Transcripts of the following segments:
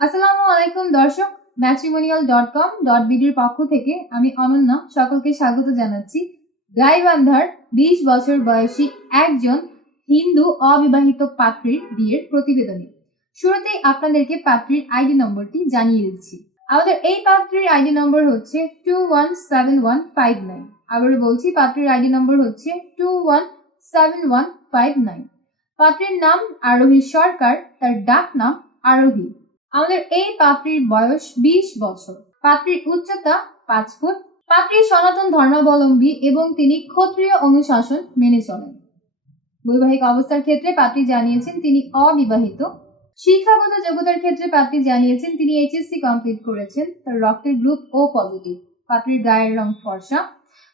আসসালামু আলাইকুম দর্শক ম্যাট্রিমোনিয়াল ডট কম ডট বিডির পক্ষ থেকে আমি অনন্যা সকলকে স্বাগত জানাচ্ছি। গাইবান্ধার বিশ বছর বয়সী একজন হিন্দু অবিবাহিত পাত্রীর বিয়ের প্রতিবেদনে। শুরুতেই আপনাদেরকে পাত্রীর আইডি নম্বরটি জানিয়ে দিচ্ছি। আমাদের এই পাত্রীর আইডি নম্বর হচ্ছে two one seven one five nine আবার বলছি, পাত্রীর আইডি নম্বর হচ্ছে two one seven one five nine পাত্রীর নাম আরোহী সরকার, তার ডাক নাম আরোহী। আমাদের এই পাপড়ির বয়স বিশ বছর। পাত্রীর উচ্চতা পাঁচ ফুট। পাত্রী সনাতন ধর্মাবলম্বী এবং তিনি ক্ষত্রিয় অনুশাসন মেনে চলেন। বৈবাহিক অবস্থার ক্ষেত্রে পাত্রী জানিয়েছেন তিনি অবিবাহিত। শিক্ষাগত যোগ্যতার ক্ষেত্রে পাত্রী জানিয়েছেন তিনি এইচএসসি কমপ্লিট করেছেন। তার রক্তের গ্রুপ ও পজিটিভ পাত্রীর গায়ের রং ফর্সা।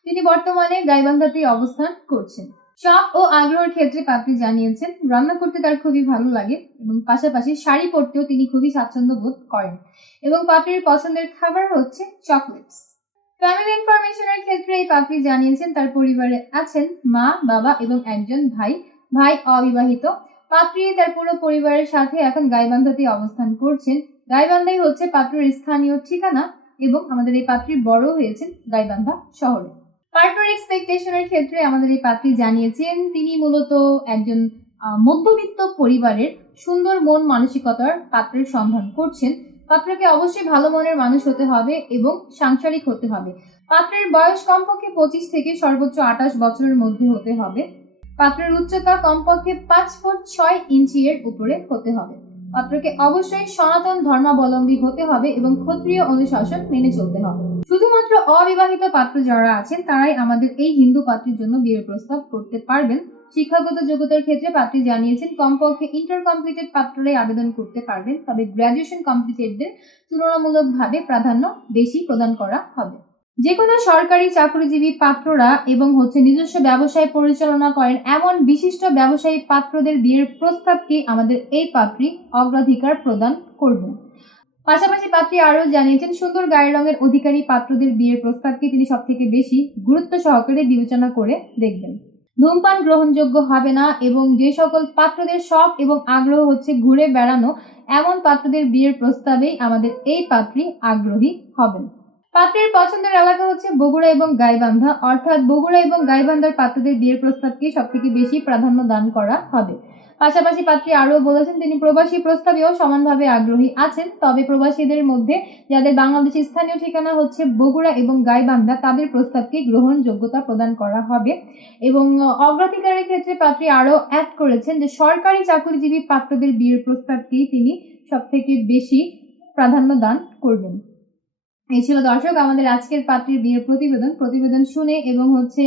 তিনি বর্তমানে গাইবান্ধাতেই অবস্থান করছেন। শখ ও আগ্রহের ক্ষেত্রে পাত্রী জানিয়েছেন, রান্না করতে তার খুবই ভালো লাগে এবং পাশাপাশি শাড়ি পরতেও তিনি খুবই স্বাচ্ছন্দ্য বোধ করেন এবং পাত্রীর পছন্দের খাবার হচ্ছে চকলেটস ফ্যামিলি ইনফরমেশনের ক্ষেত্রে এই পাত্রী জানিয়েছেন, তার পরিবারে আছেন মা, বাবা এবং একজন ভাই। ভাই অবিবাহিত। পাত্রী তার পুরো পরিবারের সাথে এখন গাইবান্ধাতে অবস্থান করছেন। গাইবান্ধাই হচ্ছে পাত্রের স্থানীয় ঠিকানা এবং আমাদের এই পাত্রী বড় হয়েছেন গাইবান্ধা শহরে। পার্টনার এক্সপেকটেশনের ক্ষেত্রে আমাদের এই পাত্রী জানিয়েছেন, তিনি মূলত একজন মধ্যবিত্ত পরিবারের সুন্দর মন মানসিকতার পাত্রের সন্ধান করছেন। পাত্রকে অবশ্যই ভালো মনের মানুষ হতে হবে এবং সাংসারিক হতে হবে। পাত্রের বয়স কমপক্ষে পঁচিশ থেকে সর্বোচ্চ আঠাশ বছরের মধ্যে হতে হবে। পাত্রের উচ্চতা কমপক্ষে পাঁচ ফুট ছয় ইঞ্চি এর উপরে হতে হবে। পাত্রকে অবশ্যই সনাতন ধর্মাবলম্বী হতে হবে এবং ক্ষত্রিয় অনুশাসন মেনে চলতে হবে। শুধুমাত্র অবিবাহিত পাত্র যারা আছেন, তারাই আমাদের এই হিন্দু পাত্রের জন্য বিয়ের প্রস্তাব করতে পারবেন। শিক্ষাগত যোগ্যতার ক্ষেত্রে পাত্রী জানিয়েছেন, কমপক্ষে ইন্টার কমপ্লিটেড পাত্ররাই আবেদন করতে পারবেন, তবে গ্র্যাজুয়েশন কমপ্লিটেডদের তুলনামূলকভাবে প্রাধান্য বেশি প্রদান করা হবে। যে কোনো সরকারি চাকরিজীবী পাত্ররা এবং হচ্ছে নিজস্ব ব্যবসায় পরিচালনা করেন এমন বিশিষ্ট ব্যবসায়ী পাত্রদের বিয়ের প্রস্তাবকে আমাদের এই পাত্রী অগ্রাধিকার প্রদান করবেন। পাশাপাশি পাত্রী আরও জানিয়েছেন, সুন্দর গায়ের রঙের অধিকারী পাত্রদের বিয়ের প্রস্তাবকে তিনি সব থেকে বেশি গুরুত্ব সহকারে বিবেচনা করে দেখবেন। ধূমপান গ্রহণযোগ্য হবে না এবং যে সকল পাত্রদের শখ এবং আগ্রহ হচ্ছে ঘুরে বেড়ানো, এমন পাত্রদের বিয়ের প্রস্তাবেই আমাদের এই পাত্রী আগ্রহী হবেন। পাত্রের পছন্দের এলাকা হচ্ছে বগুড়া এবং গাইবান্ধা। অর্থাৎ বগুড়া এবং গাইবান্ধার পাত্রদের বিয়ের প্রস্তাবকে সব থেকে বেশি প্রাধান্য দান করা হবে। পাশাপাশি পাত্রী আরও বলেছেন, তিনি প্রবাসী প্রস্তাবেও সমানভাবে আগ্রহী আছেন। তবে প্রবাসীদের মধ্যে যাদের বাংলাদেশের স্থানীয় ঠিকানা হচ্ছে বগুড়া এবং গাইবান্ধা, তাদের প্রস্তাবকে গ্রহণযোগ্যতা প্রদান করা হবে। এবং অগ্রাধিকারের ক্ষেত্রে পাত্রী আরও অ্যাড করেছেন যে, সরকারি চাকরিজীবী পাত্রদের বিয়ের প্রস্তাবকেই তিনি সব থেকে বেশি প্রাধান্য দান করবেন। এই ছিল দর্শক আমাদের আজকের পাত্রীর বিয়ের প্রতিবেদন। প্রতিবেদন শুনে এবং হচ্ছে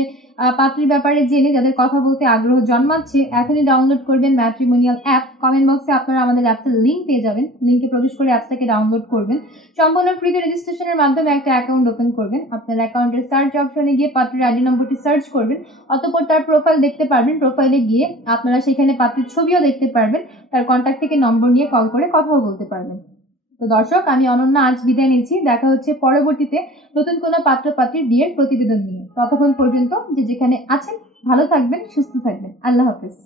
পাত্রীর ব্যাপারে জেনে যাদের কথা বলতে আগ্রহ জন্মাচ্ছে, এখনই ডাউনলোড করবেন ম্যাট্রিমোনিয়াল অ্যাপ কমেন্ট বক্সে আপনারা আমাদের অ্যাপসের লিঙ্ক পেয়ে যাবেন। লিঙ্কে প্রবেশ করে অ্যাপসটাকে ডাউনলোড করবেন। সম্পূর্ণ ফ্রিতে রেজিস্ট্রেশনের মাধ্যমে একটা অ্যাকাউন্ট ওপেন করবেন। আপনার অ্যাকাউন্টের সার্চ অপশনে গিয়ে পাত্রের আইডি নম্বরটি সার্চ করবেন। অতঃপর তার প্রোফাইল দেখতে পারবেন। প্রোফাইলে গিয়ে আপনারা সেখানে পাত্রের ছবিও দেখতে পারবেন। তার কন্ট্যাক্ট থেকে নম্বর নিয়ে কল করে কথাও বলতে পারবেন। তো দর্শক, আমি অনন্যা আজ বিদায় নিয়েছি দেখা হচ্ছে পরবর্তীতে নতুন কোনো পাত্র পাত্রীর বিয়ের প্রতিবেদন নিয়ে। ততক্ষণ পর্যন্ত যে যেখানে আছেন, ভালো থাকবেন, সুস্থ থাকবেন। আল্লাহ হাফিজ।